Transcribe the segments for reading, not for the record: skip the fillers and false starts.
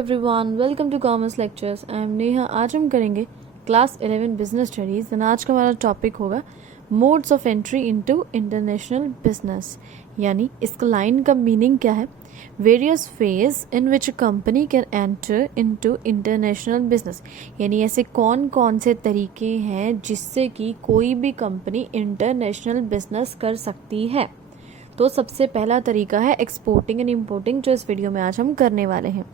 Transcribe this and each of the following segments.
Everyone, welcome to commerce lectures. I am Neha. आज हम करेंगे क्लास 11 बिजनेस स्टडीज़ एंड आज का हमारा टॉपिक होगा modes of entry into international business. यानी इसका लाइन का मीनिंग क्या है? Various phase in which a company can enter into international business. यानी ऐसे कौन कौन से तरीके हैं जिससे कि कोई भी कंपनी इंटरनेशनल बिजनेस कर सकती है। तो सबसे पहला तरीका है एक्सपोर्टिंग एंड इम्पोर्टिंग, जो इस वीडियो में आज हम करने वाले हैं।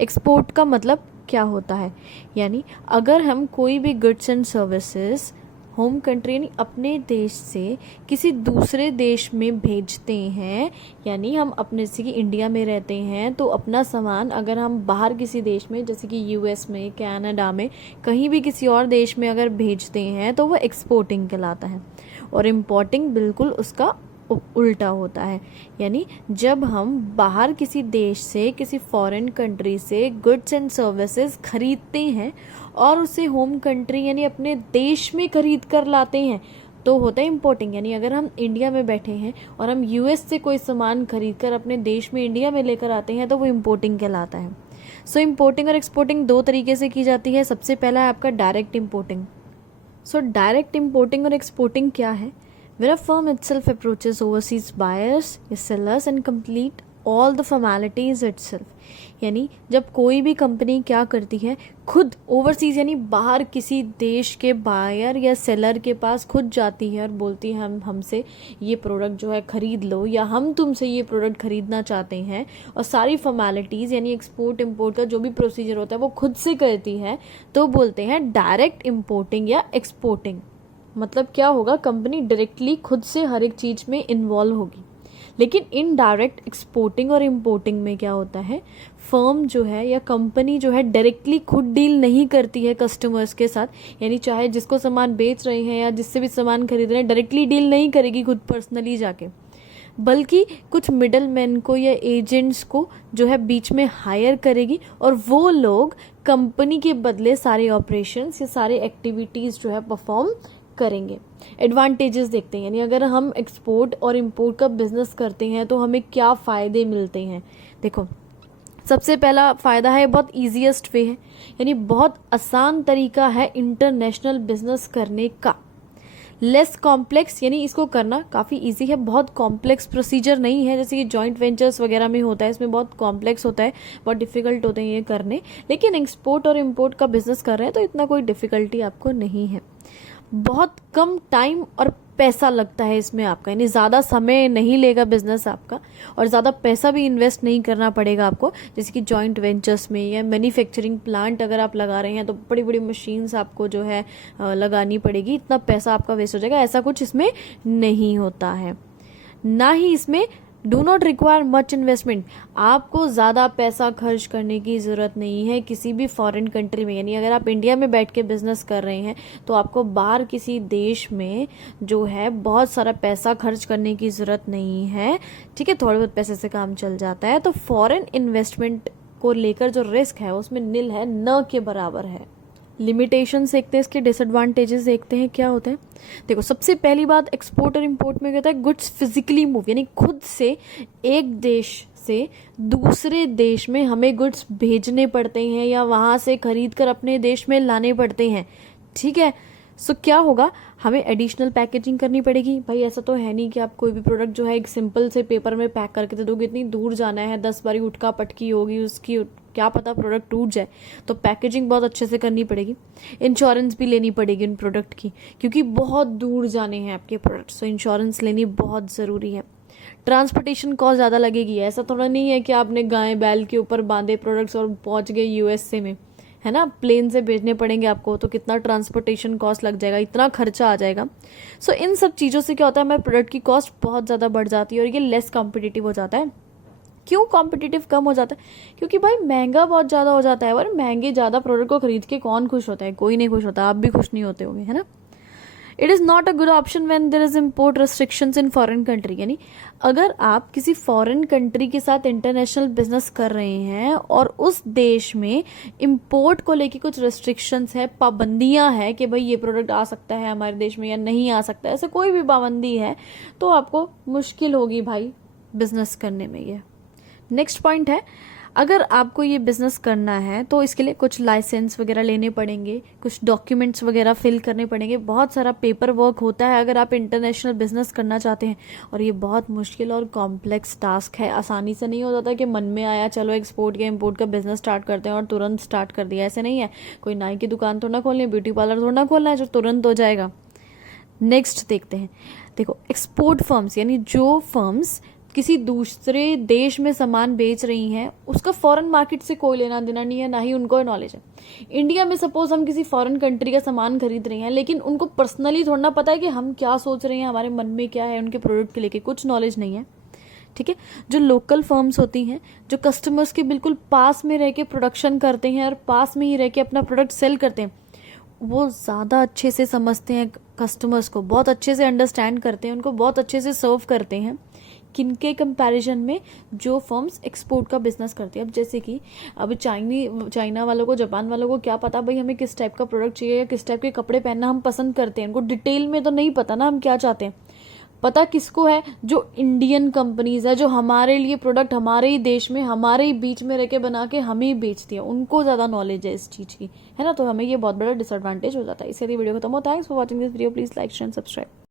एक्सपोर्ट का मतलब क्या होता है? यानी अगर हम कोई भी goods and services home country यानी अपने देश से किसी दूसरे देश में भेजते हैं, यानी हम अपने से कि इंडिया में रहते हैं तो अपना सामान अगर हम बाहर किसी देश में जैसे कि यूएस में, कनाडा में, कहीं भी किसी और देश में अगर भेजते हैं तो वो एक्सपोर्टिंग कहलाता है। और इम्पोर्टिंग बिल्कुल उसका उल्टा होता है। यानी जब हम बाहर किसी देश से, किसी फॉरेन कंट्री से गुड्स एंड सर्विसेज खरीदते हैं और उसे होम कंट्री यानी अपने देश में खरीद कर लाते हैं तो होता है इम्पोर्टिंग। यानी अगर हम इंडिया में बैठे हैं और हम यूएस से कोई सामान खरीद कर अपने देश में इंडिया में लेकर आते हैं तो वो इम्पोर्टिंग कहलाता है। सो इम्पोर्टिंग और एक्सपोर्टिंग दो तरीके से की जाती है। सबसे पहला है आपका direct importing. So direct importing और एक्सपोर्टिंग क्या है? Where a firm itself approaches overseas buyers या sellers and complete all the formalities itself। यानी जब कोई भी कंपनी क्या करती है, खुद ओवरसीज यानी बाहर किसी देश के बायर या सेलर के पास खुद जाती है और बोलती है हम हमसे ये प्रोडक्ट जो है ख़रीद लो, या हम तुमसे ये प्रोडक्ट ख़रीदना चाहते हैं, और सारी फॉर्मेलिटीज़ यानी एक्सपोर्ट इम्पोर्ट का जो भी प्रोसीजर होता है वो खुद से करती है, तो बोलते हैं डायरेक्ट इम्पोर्टिंग या एक्सपोर्टिंग। मतलब क्या होगा, कंपनी डायरेक्टली खुद से हर एक चीज़ में इन्वॉल्व होगी। लेकिन इनडायरेक्ट एक्सपोर्टिंग और इम्पोर्टिंग में क्या होता है, फर्म जो है या कंपनी जो है डायरेक्टली खुद डील नहीं करती है कस्टमर्स के साथ। यानी चाहे जिसको सामान बेच रहे हैं या जिससे भी सामान खरीद रहे हैं, डायरेक्टली डील नहीं करेगी खुद पर्सनली जाके, बल्कि कुछ मिडल मैन को या एजेंट्स को जो है बीच में हायर करेगी और वो लोग कंपनी के बदले सारे ऑपरेशंस या सारे एक्टिविटीज़ जो है परफॉर्म करेंगे। एडवांटेजेस देखते हैं, यानी अगर हम एक्सपोर्ट और इंपोर्ट का बिजनेस करते हैं तो हमें क्या फ़ायदे मिलते हैं। देखो, सबसे पहला फ़ायदा है बहुत ईजीएस्ट वे है, यानी बहुत आसान तरीका है इंटरनेशनल बिजनेस करने का। लेस कॉम्प्लेक्स, यानी इसको करना काफ़ी इजी है, बहुत कॉम्प्लेक्स प्रोसीजर नहीं है जैसे कि जॉइंट वेंचर्स वगैरह में होता है, इसमें बहुत कॉम्प्लेक्स होता है, बहुत डिफ़िकल्ट होते हैं ये करने। लेकिन एक्सपोर्ट और इंपोर्ट का बिजनेस कर रहे हैं तो इतना कोई डिफ़िकल्टी आपको नहीं है। बहुत कम टाइम और पैसा लगता है इसमें आपका, यानी ज़्यादा समय नहीं लेगा बिजनेस आपका, और ज़्यादा पैसा भी इन्वेस्ट नहीं करना पड़ेगा आपको। जैसे कि जॉइंट वेंचर्स में या मैन्युफैक्चरिंग प्लांट अगर आप लगा रहे हैं तो बड़ी बड़ी मशीन्स आपको जो है लगानी पड़ेगी, इतना पैसा आपका वेस्ट हो जाएगा। ऐसा कुछ इसमें नहीं होता है। ना ही इसमें do not require much investment, आपको ज़्यादा पैसा खर्च करने की ज़रूरत नहीं है किसी भी फॉरेन कंट्री में। यानी अगर आप इंडिया में बैठ के बिजनेस कर रहे हैं तो आपको बाहर किसी देश में जो है बहुत सारा पैसा खर्च करने की ज़रूरत नहीं है। ठीक है, थोड़े बहुत पैसे से काम चल जाता है। तो फॉरेन इन्वेस्टमेंट को लेकर जो रिस्क है उसमें नील है, न के बराबर है। लिमिटेशंस देखते हैं, इसके डिसएडवांटेजेस देखते हैं क्या होते हैं। देखो, सबसे पहली बात एक्सपोर्ट और इंपोर्ट में कहता है गुड्स फिजिकली मूव, यानी खुद से एक देश से दूसरे देश में हमें गुड्स भेजने पड़ते हैं या वहाँ से खरीद कर अपने देश में लाने पड़ते हैं। ठीक है, सो क्या होगा, हमें एडिशनल पैकेजिंग करनी पड़ेगी। भाई ऐसा तो है नहीं कि आप कोई भी प्रोडक्ट जो है एक सिंपल से पेपर में पैक करके दे दोगे। इतनी दूर जाना है, 10 बारी उठका पटकी होगी उसकी, क्या पता प्रोडक्ट टूट जाए, तो पैकेजिंग बहुत अच्छे से करनी पड़ेगी। इंश्योरेंस भी लेनी पड़ेगी उन प्रोडक्ट की, क्योंकि बहुत दूर जाने हैं आपके प्रोडक्ट, सो इंश्योरेंस लेनी बहुत ज़रूरी है। ट्रांसपोर्टेशन कॉस्ट ज़्यादा लगेगी। ऐसा थोड़ा नहीं है कि आपने गाय बैल के ऊपर बांधे प्रोडक्ट्स और पहुँच गए यूएसए में, है ना, प्लेन से भेजने पड़ेंगे आपको, तो कितना ट्रांसपोर्टेशन कॉस्ट लग जाएगा, इतना खर्चा आ जाएगा। सो इन सब चीज़ों से क्या होता है, हमारे प्रोडक्ट की कॉस्ट बहुत ज़्यादा बढ़ जाती है और ये लेस कॉम्पिटिटिव हो जाता है। क्यों कॉम्पिटिटिव कम हो जाता है? क्योंकि भाई महंगा बहुत ज़्यादा हो जाता है, और महंगे ज़्यादा प्रोडक्ट को खरीद के कौन खुश होता है? कोई नहीं खुश होता, आप भी खुश नहीं होते होंगे, है ना। It is not a good option when there is import restrictions in foreign country. यानी अगर आप किसी फॉरेन कंट्री के साथ इंटरनेशनल बिजनेस कर रहे हैं और उस देश में इम्पोर्ट को लेके कुछ रिस्ट्रिक्शंस है, पाबंदियां हैं कि भाई ये प्रोडक्ट आ सकता है हमारे देश में या नहीं आ सकता है, ऐसे कोई भी पाबंदी है तो आपको मुश्किल होगी भाई बिजनेस करने में। ये नेक्स्ट पॉइंट है, अगर आपको ये बिज़नेस करना है तो इसके लिए कुछ लाइसेंस वगैरह लेने पड़ेंगे, कुछ डॉक्यूमेंट्स वगैरह फिल करने पड़ेंगे, बहुत सारा पेपर वर्क होता है अगर आप इंटरनेशनल बिज़नेस करना चाहते हैं। और ये बहुत मुश्किल और कॉम्प्लेक्स टास्क है, आसानी से नहीं हो जाता कि मन में आया चलो एक्सपोर्ट या इम्पोर्ट का बिज़नेस स्टार्ट करते हैं और तुरंत स्टार्ट कर दिया, ऐसे नहीं है। कोई नाई की दुकान थोड़ा ना खोलनी है, ब्यूटी पार्लर थोड़ा ना खोलना है जो तुरंत हो जाएगा। नेक्स्ट देखते हैं, देखो एक्सपोर्ट फर्म्स यानी जो फर्म्स किसी दूसरे देश में सामान बेच रही हैं उसका फॉरेन मार्केट से कोई लेना देना नहीं है, ना ही उनको नॉलेज है। इंडिया में सपोज हम किसी फॉरेन कंट्री का सामान खरीद रहे हैं, लेकिन उनको पर्सनली थोड़ा ना पता है कि हम क्या सोच रहे हैं, हमारे मन में क्या है उनके प्रोडक्ट के लेके, कुछ नॉलेज नहीं है। ठीक है, जो लोकल फर्म्स होती हैं जो कस्टमर्स के बिल्कुल पास में रह के प्रोडक्शन करते हैं और पास में ही रह के अपना प्रोडक्ट सेल करते हैं, वो ज़्यादा अच्छे से समझते हैं कस्टमर्स को, बहुत अच्छे से अंडरस्टैंड करते हैं, उनको बहुत अच्छे से सर्व करते हैं किनके कंपैरिजन में, जो फर्म्स एक्सपोर्ट का बिजनेस करती है। अब जैसे कि अब चाइना वालों को, जापान वालों को क्या पता भाई हमें किस टाइप का प्रोडक्ट चाहिए या किस टाइप के कपड़े पहनना हम पसंद करते हैं, उनको डिटेल में तो नहीं पता ना हम क्या चाहते हैं। पता किसको है, जो इंडियन कंपनीज है जो हमारे लिए प्रोडक्ट हमारे ही देश में हमारे ही बीच में रह के बना के हमें ही बेचती है, उनको ज़्यादा नॉलेज है इस चीज़ की, है ना। तो हमें ये बहुत बड़ा डिसएडवांटेज हो जाता है। इससे वीडियो खत्म होता है। Thanks for watching this video, please like share and subscribe.